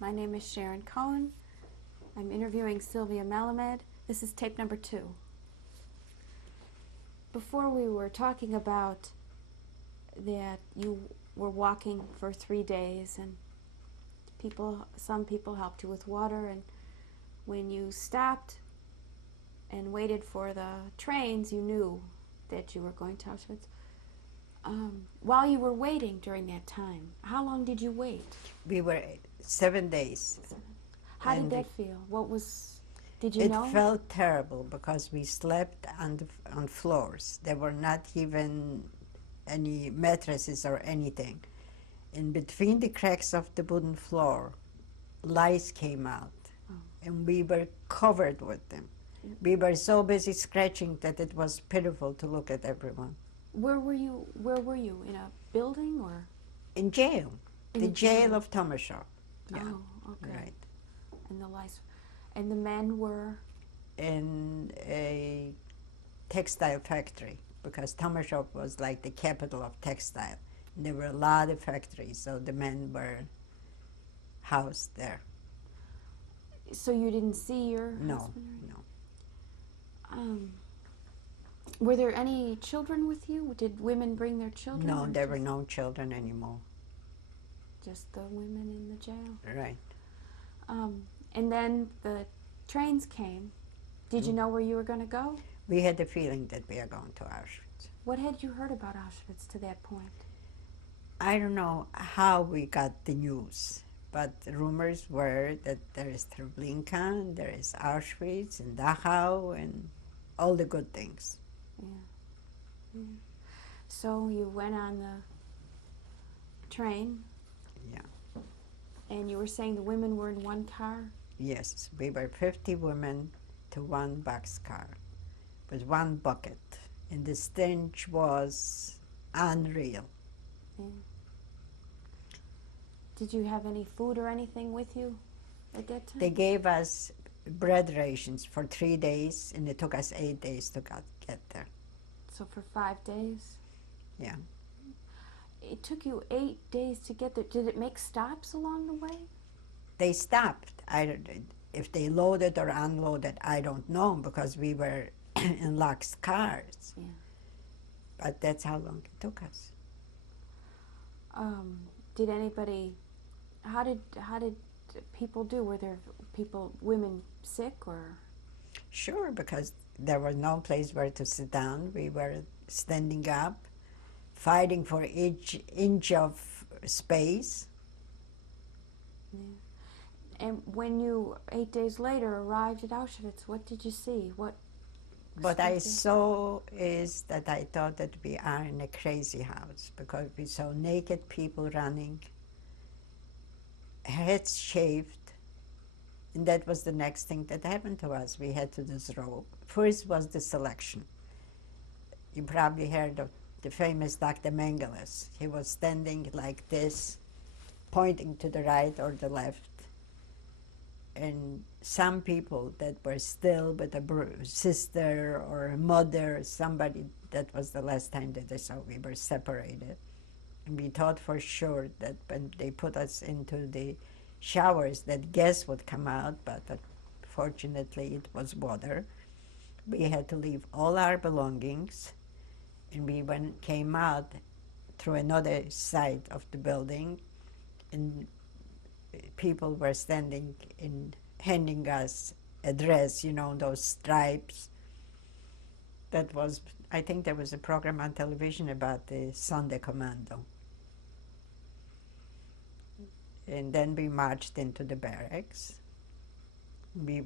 My name is Sharon Cohen. I'm interviewing Sylvia Melamed. This is tape number 2. Before we were talking about that you were walking for 3 days and some people helped you with water, and when you stopped and waited for the trains, you knew that you were going to Auschwitz. While you were waiting during that time, how long did you wait? We were 7 days. How did that feel? Did you know? It felt terrible because we slept on floors. There were not even any mattresses or anything. In between the cracks of the wooden floor, lice came out, and we were covered with them. We were so busy scratching that it was pitiful to look at everyone. Where were you? In a building or? In jail. In the jail jail of Tomashov. Yeah. Oh, okay. Right. And the lice. And the men were? In a textile factory, because Tomashov was like the capital of textile. And there were a lot of factories, so the men were housed there. So you didn't see your husband? No. Were there any children with you? Did women bring their children? No, there were no children anymore. Just the women in the jail? Right. And then the trains came. Did you know where you were going to go? We had the feeling that we are going to Auschwitz. What had you heard about Auschwitz to that point? I don't know how we got the news, but the rumors were that there is Treblinka, there is Auschwitz and Dachau and all the good things. Yeah. So you went on the train? Yeah. And you were saying the women were in one car? Yes, we were 50 women to one boxcar with one bucket, and the stench was unreal. Yeah. Did you have any food or anything with you at that time? They gave us bread rations for 3 days, and it took us 8 days to get there. So for 5 days? Yeah. It took you 8 days to get there. Did it make stops along the way? They stopped. If they loaded or unloaded, I don't know, because we were in locked cars. Yeah. But that's how long it took us. Did anybody? How did people do? Were there women sick or? Sure, because there was no place where to sit down. We were standing up, fighting for each inch of space. Yeah. And when you 8 days later arrived at Auschwitz, what did you see? What I saw is that I thought that we are in a crazy house, because we saw naked people running, heads shaved, and that was the next thing that happened to us. We had to disrobe. First was the selection. You probably heard of the famous Dr. Mengeles. He was standing like this, pointing to the right or the left. And some people that were still with a sister or a mother, somebody, that was the last time that they saw, we were separated. And we thought for sure that when they put us into the showers that gas would come out, but fortunately it was water. We had to leave all our belongings, and we came out through another side of the building, and people were standing and handing us a dress, those stripes. That was, I think there was a program on television about the Sonderkommando. And then we marched into the barracks. There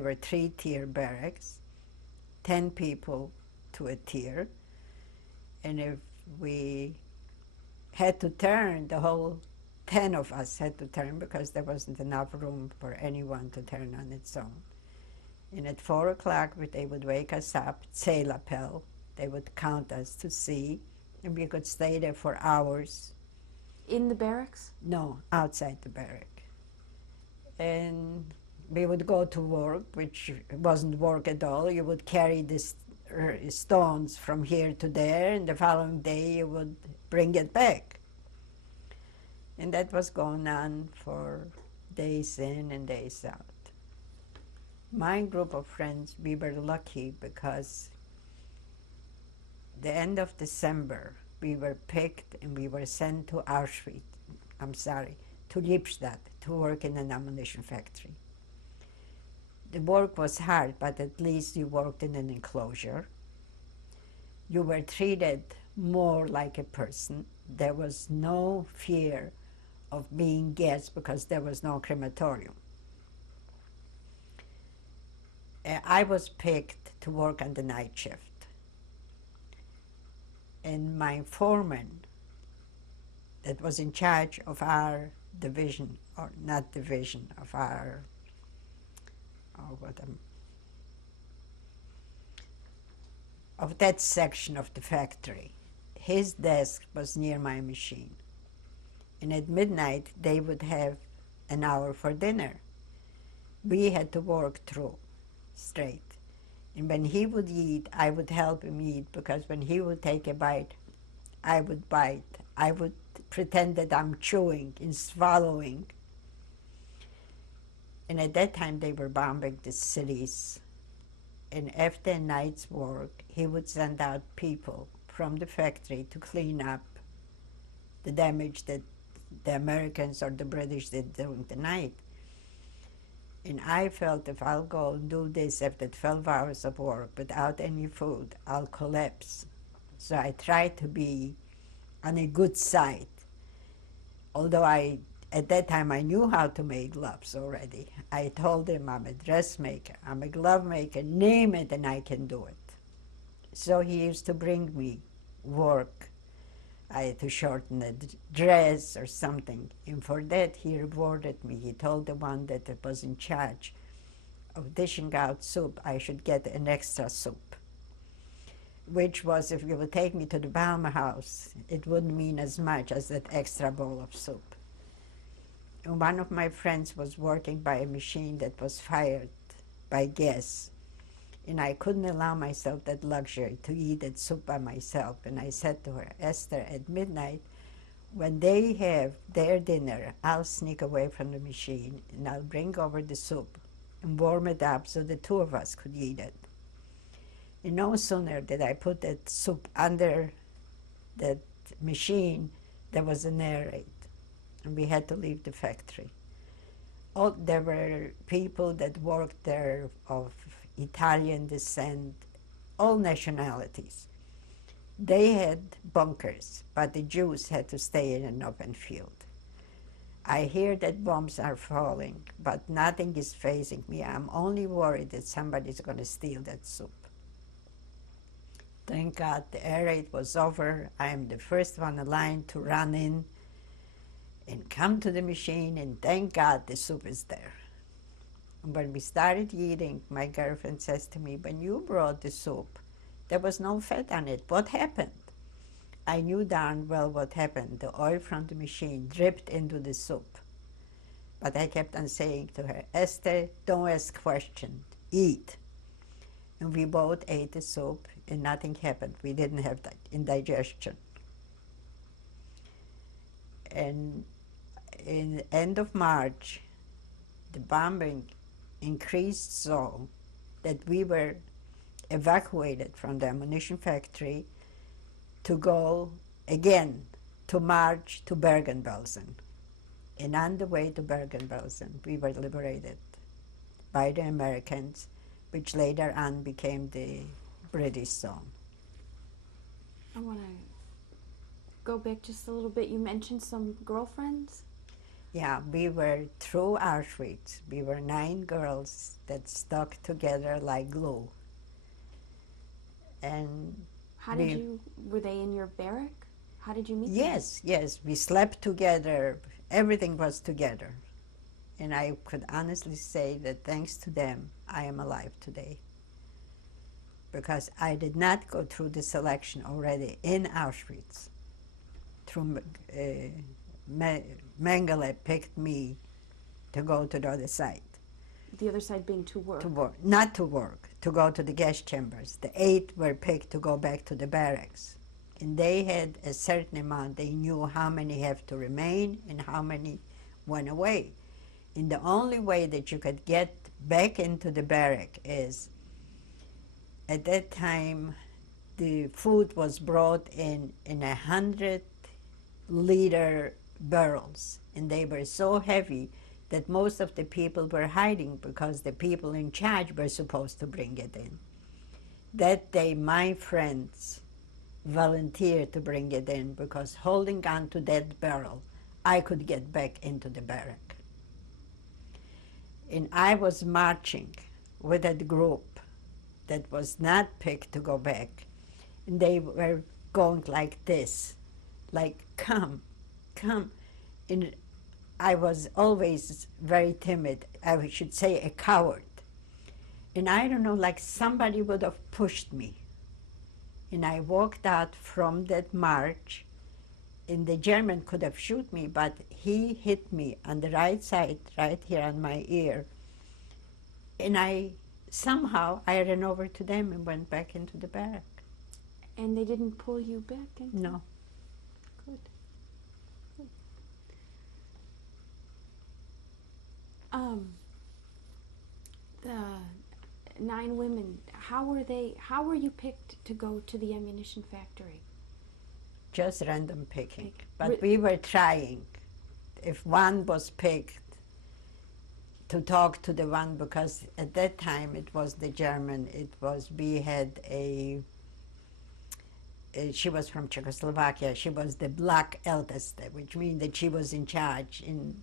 were 3-tier barracks, 10 people to a tier. And if we had to turn, the whole 10 of us had to turn, because there wasn't enough room for anyone to turn on its own. And at 4 o'clock, they would wake us up, Zählappell. They would count us to see, and we could stay there for hours. In the barracks? No, outside the barrack. And we would go to work, which wasn't work at all. You would carry these stones from here to there, and the following day you would bring it back. And that was going on for days in and days out. My group of friends, we were lucky because the end of December, we were picked and we were sent to to Lippstadt to work in an ammunition factory. The work was hard, but at least you worked in an enclosure. You were treated more like a person. There was no fear of being gassed because there was no crematorium. I was picked to work on the night shift. And my foreman that was in charge of our division, or not division, of our, of that section of the factory, his desk was near my machine. And at midnight, they would have an hour for dinner. We had to work through straight. And when he would eat, I would help him eat, because when he would take a bite, I would bite. I would pretend that I'm chewing and swallowing. And at that time, they were bombing the cities. And after a night's work, he would send out people from the factory to clean up the damage that the Americans or the British did during the night. And I felt if I'll go and do this after 12 hours of work without any food, I'll collapse. So I tried to be on a good side. Although at that time I knew how to make gloves already. I told him I'm a dressmaker, I'm a glove maker, name it and I can do it. So he used to bring me work. I had to shorten a dress or something. And for that, he rewarded me. He told the one that was in charge of dishing out soup, I should get an extra soup, which was, if you would take me to the Balmer house, it wouldn't mean as much as that extra bowl of soup. And one of my friends was working by a machine that was fired by gas. And I couldn't allow myself that luxury to eat that soup by myself. And I said to her, Esther, at midnight, when they have their dinner, I'll sneak away from the machine and I'll bring over the soup and warm it up so the two of us could eat it. And no sooner did I put that soup under that machine, there was an air raid. And we had to leave the factory. There were people that worked there of Italian descent, all nationalities. They had bunkers, but the Jews had to stay in an open field. I hear that bombs are falling, but nothing is phasing me. I'm only worried that somebody's going to steal that soup. Thank God the air raid was over. I am the first one in line to run in and come to the machine, and thank God the soup is there. When we started eating, my girlfriend says to me, when you brought the soup, there was no fat on it. What happened? I knew darn well what happened. The oil from the machine dripped into the soup. But I kept on saying to her, Esther, don't ask questions, eat. And we both ate the soup and nothing happened. We didn't have that indigestion. And in the end of March, the bombing increased so that we were evacuated from the ammunition factory to go again to march to Bergen-Belsen. And on the way to Bergen-Belsen, we were liberated by the Americans, which later on became the British zone. I want to go back just a little bit. You mentioned some girlfriends? Yeah, we were through Auschwitz. We were 9 girls that stuck together like glue. And were they in your barrack? How did you meet them? Yes, we slept together. Everything was together. And I could honestly say that thanks to them, I am alive today. Because I did not go through the selection already in Auschwitz. Mengele picked me to go to the other side. The other side being to work? To work. Not to work, to go to the gas chambers. The 8 were picked to go back to the barracks. And they had a certain amount. They knew how many have to remain and how many went away. And the only way that you could get back into the barrack is, at that time, the food was brought in 100-liter barrels, and they were so heavy that most of the people were hiding because the people in charge were supposed to bring it in. That day, my friends volunteered to bring it in because holding on to that barrel, I could get back into the barrack. And I was marching with that group that was not picked to go back. And they were going like this, like, come, come. And I was always very timid. I should say a coward. And I don't know, like somebody would have pushed me. And I walked out from that march, and the German could have shot me, but he hit me on the right side, right here on my ear. And somehow I ran over to them and went back into the barrack. And they didn't pull you back into? No. Good. Good. The 9 women, how were you picked to go to the ammunition factory? Just random picking. But we were trying. If one was picked, to talk to the one, because at that time it was the German, we had she was from Czechoslovakia, she was the black eldest, which means that she was in charge, and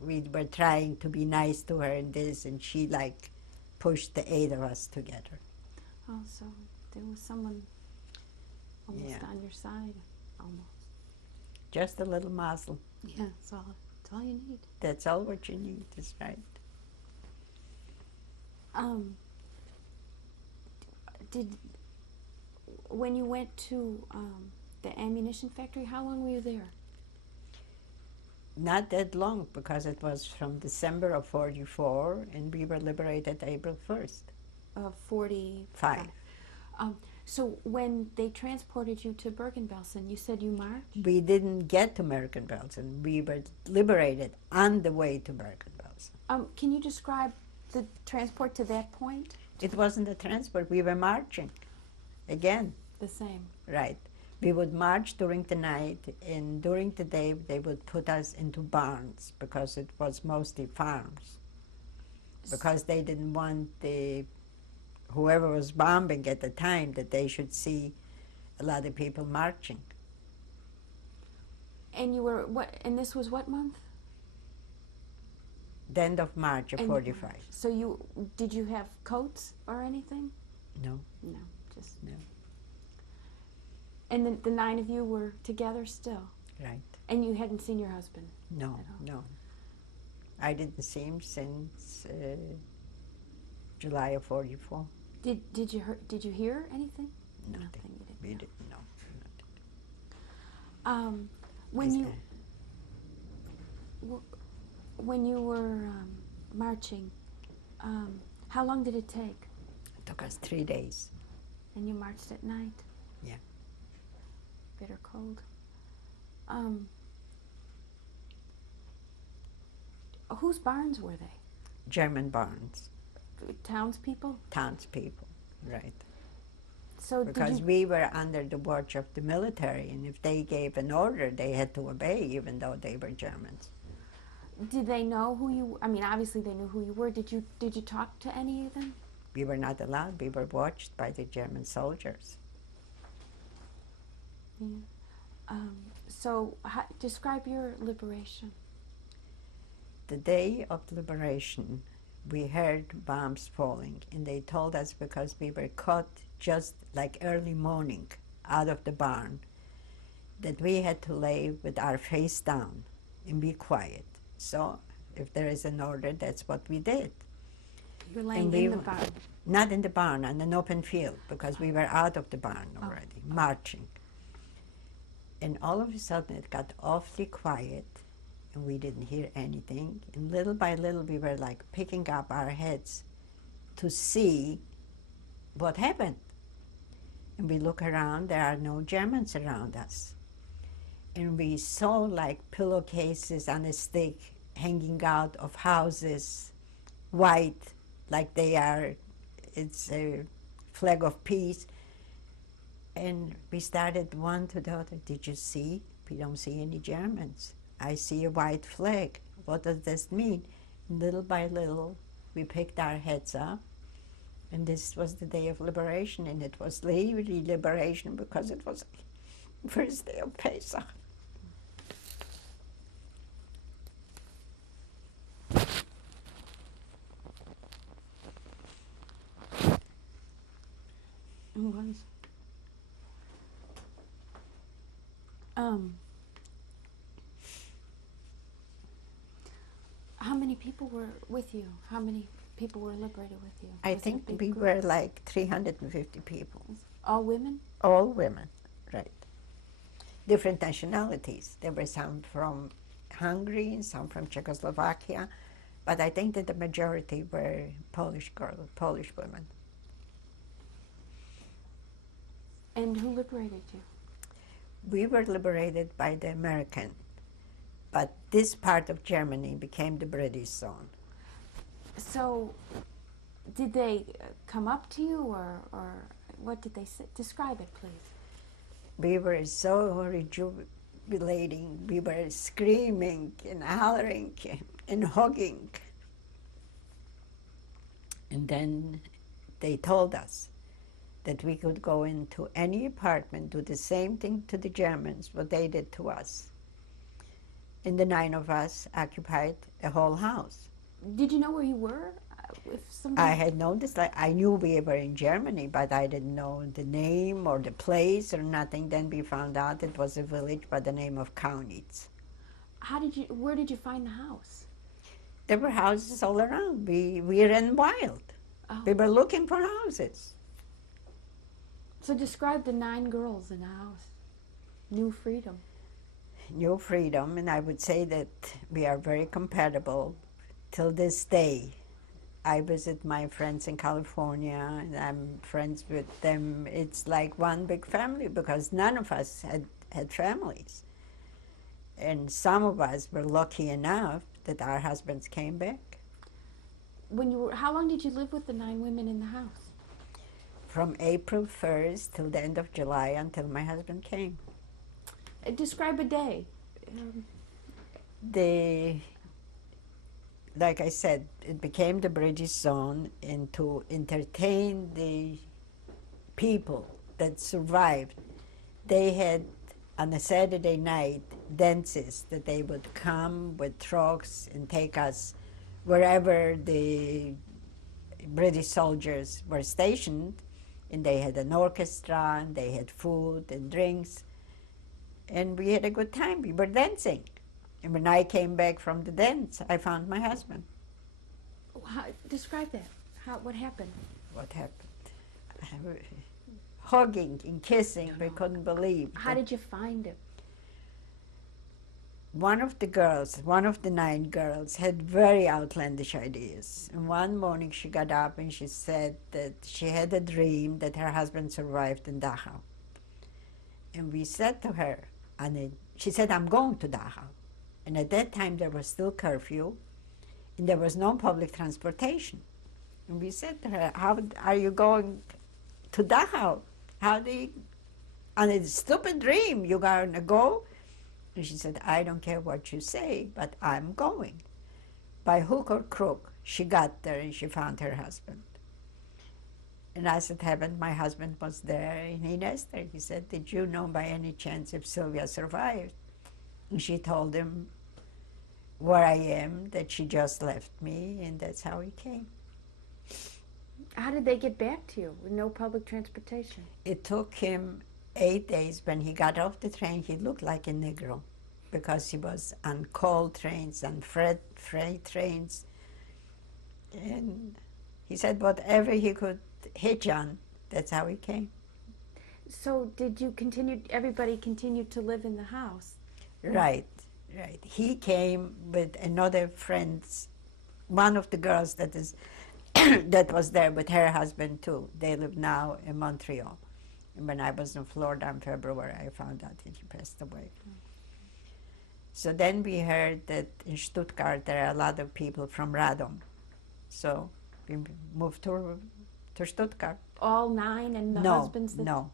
we were trying to be nice to her in this, and she like pushed the 8 of us together. Oh, so there was someone almost on your side, almost. Just a little muzzle. Yeah, that's all you need. That's all what you need, is right. When you went to the ammunition factory, how long were you there? Not that long, because it was from December of 44, and we were liberated April 1st. 45. So when they transported you to Bergen-Belsen, you said you marched? We didn't get to Bergen-Belsen. We were liberated on the way to Bergen-Belsen. Can you describe the transport to that point? It wasn't a transport. We were marching. Again. The same. Right. We would march during the night, and during the day they would put us into barns, because it was mostly farms. Because they didn't want whoever was bombing at the time, that they should see a lot of people marching. And you were, and this was what month? The end of March of 45. So did you have coats or anything? No. No, just... No. And the 9 of you were together still? Right. And you hadn't seen your husband? No, no. I didn't see him since July of 44. Did you hear anything? Nothing. You didn't We know. didn't know. Nothing. When you were marching, how long did it take? It took us 3 days. And you marched at night? Yeah. Bitter cold. Whose barns were they? German barns. Townspeople? Townspeople, right. So because we were under the watch of the military, and if they gave an order, they had to obey, even though they were Germans. Did they know who you? I mean, obviously they knew who you were. Did you talk to any of them? We were not allowed. We were watched by the German soldiers. Yeah. So describe your liberation. The day of liberation, we heard bombs falling, and they told us, because we were caught just like early morning out of the barn, that we had to lay with our face down and be quiet. So if there is an order, that's what we did. You were laying in the barn? Not in the barn, on an open field, because we were out of the barn already, marching. And all of a sudden it got awfully quiet, and we didn't hear anything. And little by little we were like picking up our heads to see what happened. And we look around, there are no Germans around us. And we saw like pillowcases on a stick hanging out of houses, white, like they are, it's a flag of peace. And we started one to the other. Did you see? We don't see any Germans. I see a white flag. What does this mean? Little by little, we picked our heads up. And this was the day of liberation. And it was really liberation because it was the first day of Pesach. How many people were with you? How many people were liberated with you? I Was it a think big we group? were like 350 people. All women? All women, right. Different nationalities. There were some from Hungary, some from Czechoslovakia, but I think that the majority were Polish girls, Polish women. And who liberated you? We were liberated by the American, but this part of Germany became the British zone. So, did they come up to you, or what did they say? Describe it, please. We were so rejubilating. We were screaming and hollering and hugging. And then they told us that we could go into any apartment, do the same thing to the Germans, what they did to us. And the 9 of us occupied a whole house. Did you know where you were? If somebody... I had noticed, like, I knew we were in Germany, but I didn't know the name or the place or nothing. Then we found out it was a village by the name of Kaunitz. Where did you find the house? There were houses all around. We ran wild. Oh. We were looking for houses. So describe the 9 girls in the house. New freedom. New freedom, and I would say that we are very compatible till this day. I visit my friends in California, and I'm friends with them. It's like one big family because none of us had families. And some of us were lucky enough that our husbands came back. How long did you live with the 9 women in the house? From April 1st till the end of July until my husband came. Describe a day. Like I said, it became the British zone, and to entertain the people that survived, they had on a Saturday night dances that they would come with trucks and take us wherever the British soldiers were stationed, and they had an orchestra, and they had food and drinks, and we had a good time. We were dancing. And when I came back from the dance, I found my husband. Describe that. What happened? What happened? Hugging and kissing, we couldn't believe. How did you find him? One of the 9 girls had very outlandish ideas. And one morning she got up and she said that she had a dream that her husband survived in Dachau. And we said to her, she said, I'm going to Dachau. And at that time there was still curfew, and there was no public transportation. And we said to her, how are you going to Dachau? On a stupid dream, you're going to go? And she said, I don't care what you say, but I'm going. By hook or crook, she got there and she found her husband. And as it happened, my husband was there, and he asked her, he said, did you know by any chance if Sylvia survived? And she told him where I am, that she just left me, and that's how he came. How did they get back to you with no public transportation? It took him 8 days. When he got off the train, he looked like a Negro because he was on coal trains and freight trains. And he said whatever he could hitch on, that's how he came. So everybody continued to live in the house? Right. He came with another friend, one of the girls that was there with her husband too. They live now in Montreal. And when I was in Florida in February, I found out that he passed away. So then we heard that in Stuttgart there are a lot of people from Radom. So we moved to Stuttgart. All 9 and the husbands? No.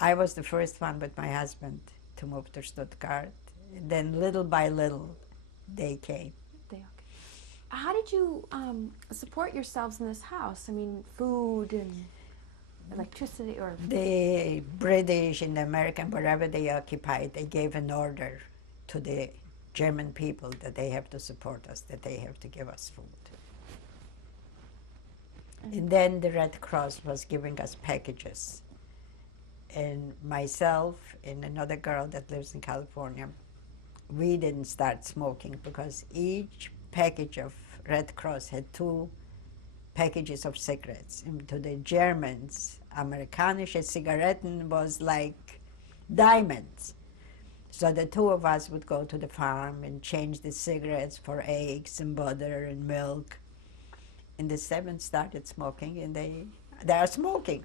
I was the first one with my husband to move to Stuttgart. Then little by little, they came. How did you support yourselves in this house? I mean, food and electricity, or The British and the American, wherever they occupied, they gave an order to the German people that they have to support us, that they have to give us food. And then the Red Cross was giving us packages. And myself and another girl that lives in California, we didn't start smoking because each package of Red Cross had 2 packages of cigarettes. And to the Germans, amerikanische Zigaretten was like diamonds. So the 2 of us would go to the farm and change the cigarettes for eggs and butter and milk. And the 7 started smoking, and they are smoking.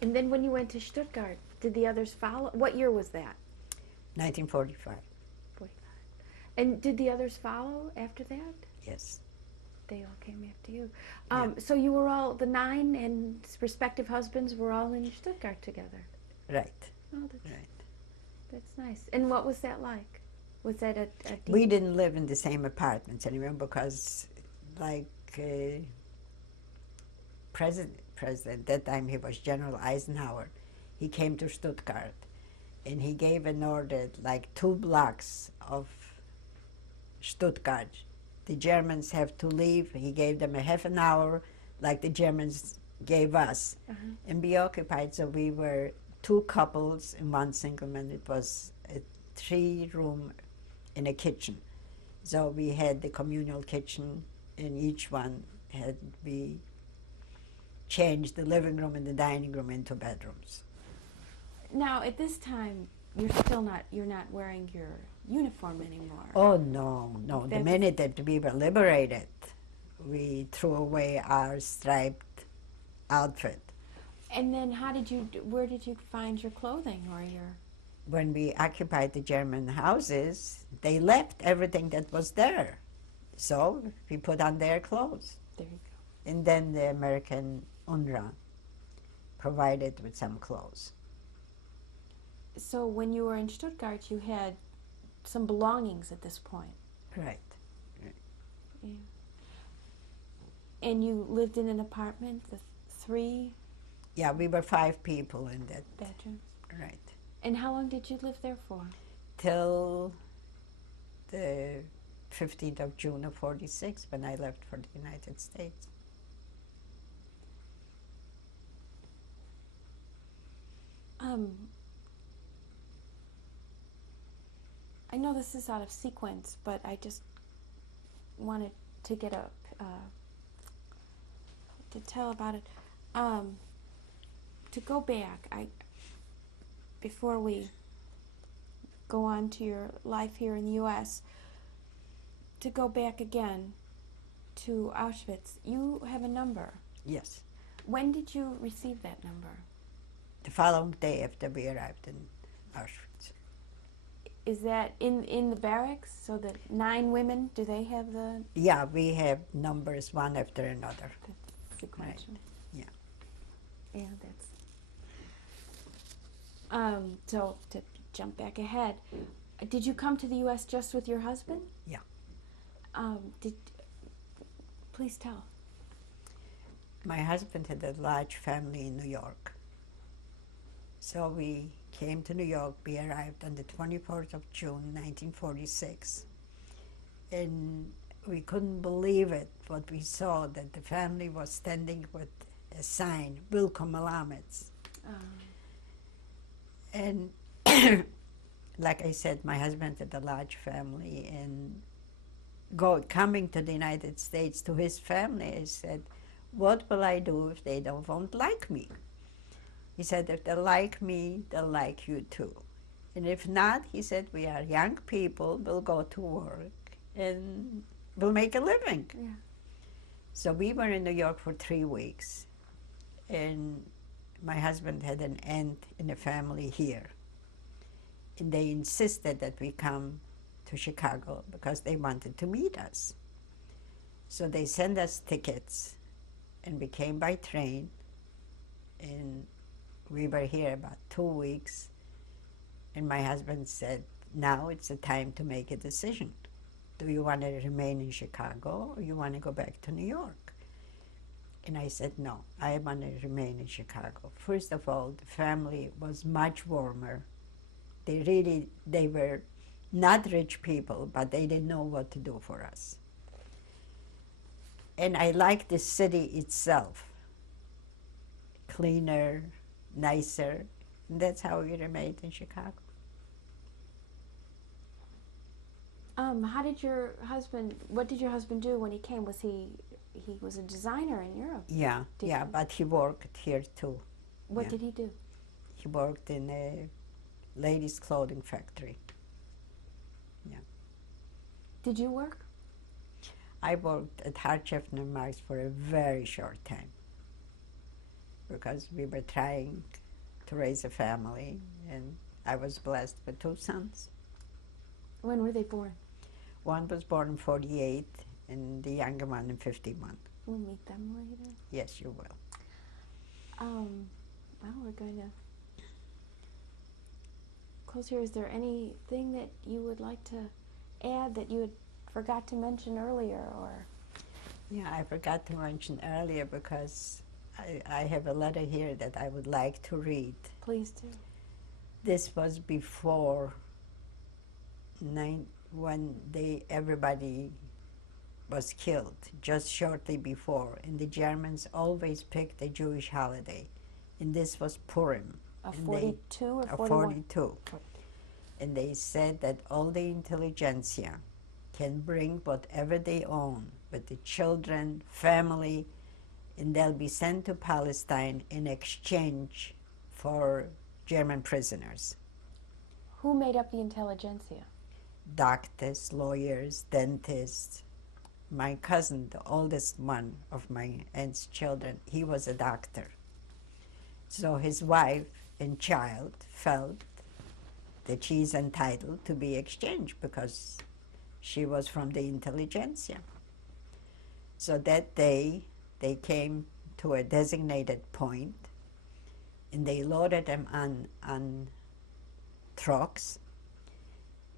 And then when you went to Stuttgart, did the others follow? What year was that? 1945. 45. And did the others follow after that? Yes. They all came after you. Yeah. So you were all, the 9 and respective husbands were all in Stuttgart together? Right. Oh, Right. that's nice. And what was that like? Was that a deep... We didn't live in the same apartments anymore because, like, President, that time he was General Eisenhower, he came to Stuttgart and he gave an order, like 2 blocks of Stuttgart. The Germans have to leave. He gave them a half an hour, like the Germans gave us, and be occupied. So we were 2 couples and 1 single man. It was a 3-room in a kitchen. So we had the communal kitchen, and each one had we changed the living room and the dining room into bedrooms. Now, at this time, you're not wearing your uniform anymore. Oh, no. The minute that we were liberated, we threw away our striped outfit. And then where did you find your clothing or your... When we occupied the German houses, they left everything that was there. So we put on their clothes. There you go. And then the American UNRWA provided with some clothes. So when you were in Stuttgart, you had some belongings at this point. Right. Yeah. And you lived in an apartment, the 3 Yeah, we were 5 people in that. bedrooms. Right. And how long did you live there for? Till the 15th of June of 46, when I left for the United States. I know this is out of sequence, but I just wanted to get to tell about it. To go back, before we go on to your life here in the U.S., to go back again to Auschwitz, you have a number. Yes. When did you receive that number? The following day after we arrived in Auschwitz. Is that in the barracks? So the 9 women, do they have the... Yeah, we have numbers one after another. That's sequential. Right. Yeah. Yeah, that's... So to jump back ahead, did you come to the U.S. just with your husband? Yeah. Please tell. My husband had a large family in New York. So we came to New York. We arrived on the 24th of June, 1946. And we couldn't believe it, what we saw, that the family was standing with a sign, Willkommen Melamed. And like I said, my husband had a large family, and coming to the United States to his family, I said, what will I do if they won't like me? He said, if they like me, they'll like you too. And if not, he said, we are young people, we'll go to work and we'll make a living. Yeah. So we were in New York for 3 weeks. And my husband had an aunt in a family here, and they insisted that we come to Chicago because they wanted to meet us. So they sent us tickets, and we came by train, and we were here about 2 weeks, and my husband said, now it's the time to make a decision. Do you want to remain in Chicago or you want to go back to New York? And I said, no, I want to remain in Chicago. First of all, the family was much warmer. They were not rich people, but they didn't know what to do for us. And I liked the city itself, cleaner, nicer, and that's how we remained in Chicago. What did your husband do when he came? He was a designer in Europe? Yeah, but he worked here too. What did he do? He worked in a ladies' clothing factory. Yeah. Did you work? I worked at Hartsheffner Marx for a very short time because we were trying to raise a family, and I was blessed with 2 sons. When were they born? One was born in 48 and the younger one in 51. We'll meet them later. Yes, you will. Well, we're going to close here. Is there anything that you would like to add that you had forgot to mention earlier, or? Yeah, I forgot to mention earlier because I have a letter here that I would like to read. Please do. This was before when everybody was killed, just shortly before, and the Germans always picked a Jewish holiday, and this was Purim. Of 42 or 41? 42. And they said that all the intelligentsia can bring whatever they own, with the children, family, and they'll be sent to Palestine in exchange for German prisoners. Who made up the intelligentsia? Doctors, lawyers, dentists. My cousin, the oldest one of my aunt's children, he was a doctor. So his wife and child felt that she's entitled to be exchanged because she was from the intelligentsia. So that day, they came to a designated point, and they loaded them on trucks.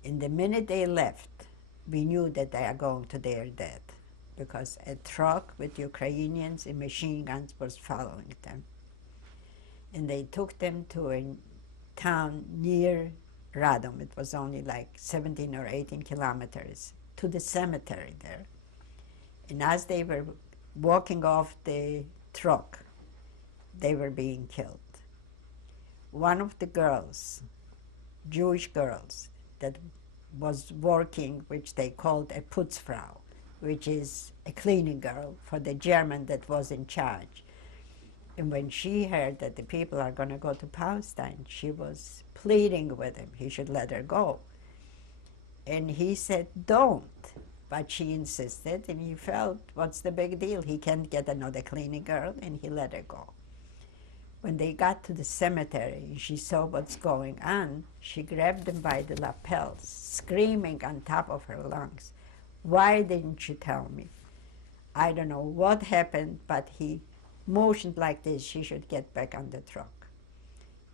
And the minute they left, we knew that they are going to their death because a truck with Ukrainians and machine guns was following them. And they took them to a town near Radom. It was only like 17 or 18 kilometers to the cemetery there. And as they were walking off the truck, they were being killed. One of the girls, Jewish girls, that was working, which they called a Putzfrau, which is a cleaning girl for the German that was in charge. And when she heard that the people are going to go to Palestine, she was pleading with him he should let her go. And he said, don't. But she insisted, and he felt, what's the big deal? He can't get another cleaning girl, and he let her go. When they got to the cemetery and she saw what's going on, she grabbed him by the lapels, screaming on top of her lungs, why didn't you tell me? I don't know what happened, but he motioned like this, she should get back on the truck.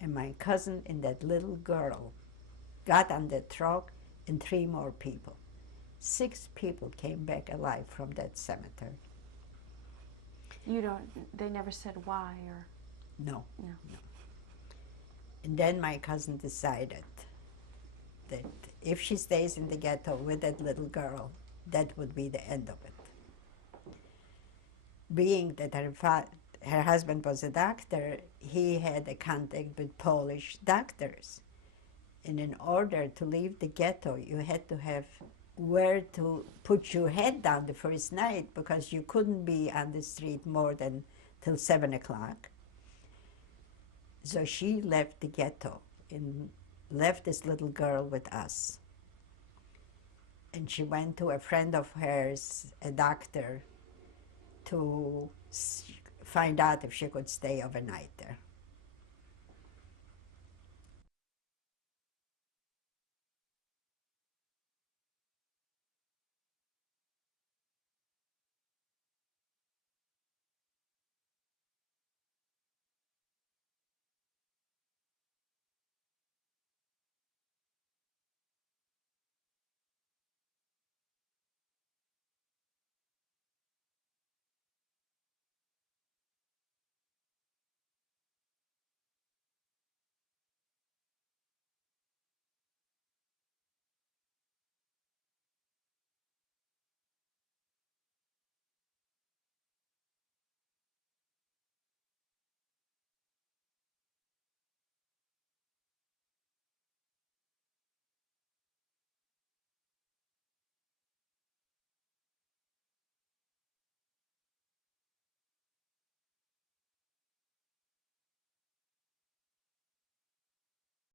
And my cousin and that little girl got on the truck, and 3 more people. 6 people came back alive from that cemetery. They never said why, or? No. No. And then my cousin decided that if she stays in the ghetto with that little girl, that would be the end of it. Being that her husband was a doctor, he had a contact with Polish doctors. And in order to leave the ghetto, you had to have where to put your head down the first night because you couldn't be on the street more than till 7 o'clock. So she left the ghetto and left this little girl with us. And she went to a friend of hers, a doctor, to find out if she could stay overnight there.